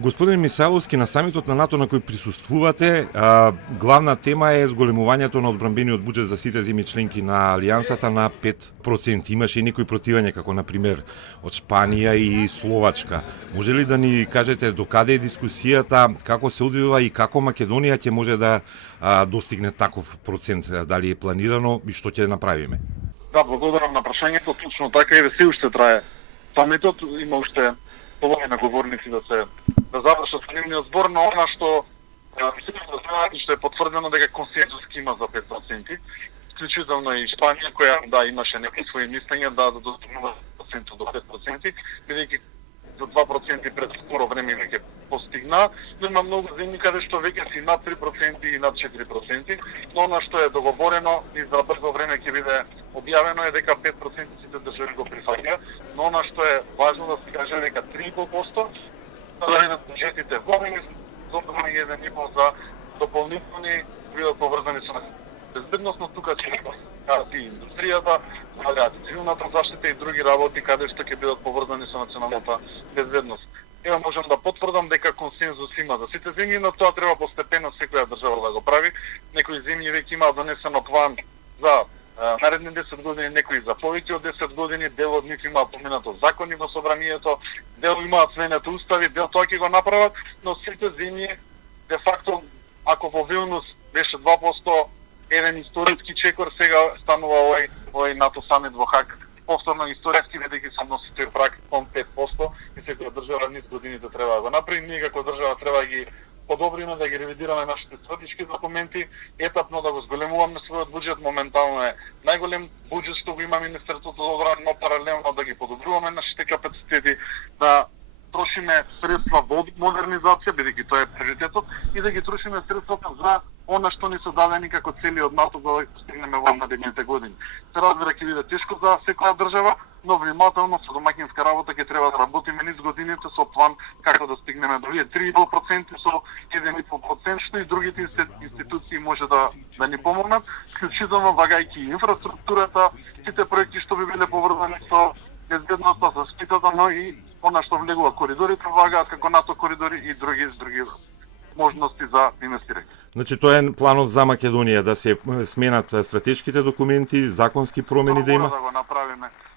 Господин Мисаловски, на самитот на НАТО на кој присуствувате, главна тема е зголемувањето на одбранбениот буџет за сите земји членки на Алијансата на 5%. Имаше и некои противања, како например од Шпанија и Словачка. Може ли да ни кажете докаде е дискусијата, како се одвива и како Македонија ќе може да достигне таков процент, дали е планирано и што ќе направиме? Да, благодарам на прашањето, точно така и се уште трае самитот, има уште половина говорници да завршат со нивниот збор, но она што сите да знаат и што е потврдено дека консензус има за 5%, вклучително и Шпанија, која имаше некои своји мислења да достигнува процентот до 5%, бидејќи до 2% пред скоро време веќе постигна, но има многу земји каде што веќе си над 3% и над 4%, но она што е договорено и за брзо време ќе биде објавено е дека 5% сите држави го прифаќаат, но она што е важно да се каже дека 3,5% да дадат буџетите воени за одбрана и 1,5% за дополнителни бидат поврзани со безбедност, но тука ќе и индустријата, цивилната заштита и други работи каде што ќе бидат поврзани со националната безбедност. Ева можам да потврдам дека консензус има за сите земји, но тоа треба постепено секоја држава да го прави. Некои земји веќе имаат донесено план за наредни 10 години, некои за повеќе од 10 години, дел од нив имаат поминато закони во собранието, дел имаат сменети устави, дел тоа ќе го направат, но сите земји де факто, ако во Вилнус беше 2%, еден историски чекор, сега станува овој НАТО самит во Хаг повторно историски, бидејќи се носител прак кон 5% и секоја држава низ годините треба да го направи. Ние како држава треба да ги подобриме, да ги ревидираме нашите стратешки документи, етапно да го зголемуваме својот буџет. Моментално е најголем буџет што го има Министерството за одбрана, но паралелно да ги подобруваме нашите капацитети, да трошиме средства во модернизација, бидејќи тоа е приоритетот, и да ги трошиме средствата за она што ни се дадени како цели од НАТО да ги постигнеме во наредните години. Се разбира ќе биде тешко за секоја држава, но внимателно со домаќинска работа ќе треба да работиме низ годините со план како да стигнеме до 3,5% со 1,5%, што и другите институции може да ни помогнат, вклучително вагајќи инфраструктурата, сите проекти што би биле поврзани со безбедноста, со заштитата, но и она што влегува коридорите вагаат како НАТО коридори и други можности за инвестирање. Значи тоа е планот за Македонија, да се сменат стратешките документи, законски промени да има?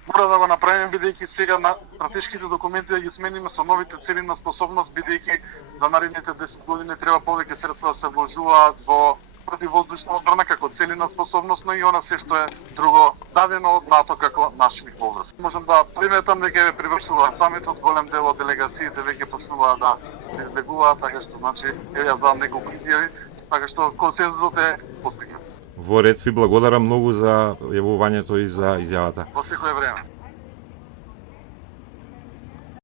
Мора да го направиме, бидејќи сега на стратешките документи да ги смениме со новите цели на способност, бидејќи за наредните 10 години треба повеќе средства да се вложуваат во противвоздушна одбрана како цели на способност, но и она се што е друго дадено од НАТО како наши поврз. Можам да приметам дека ве привршува самитот, голем дел од делегациите веќе почнуваат да се избегуваат, така што значи ја знам неколку изјави, така што консензусот е постигнат. Во ред ви благодарам многу за јавувањето и за изјавата. Во секое време.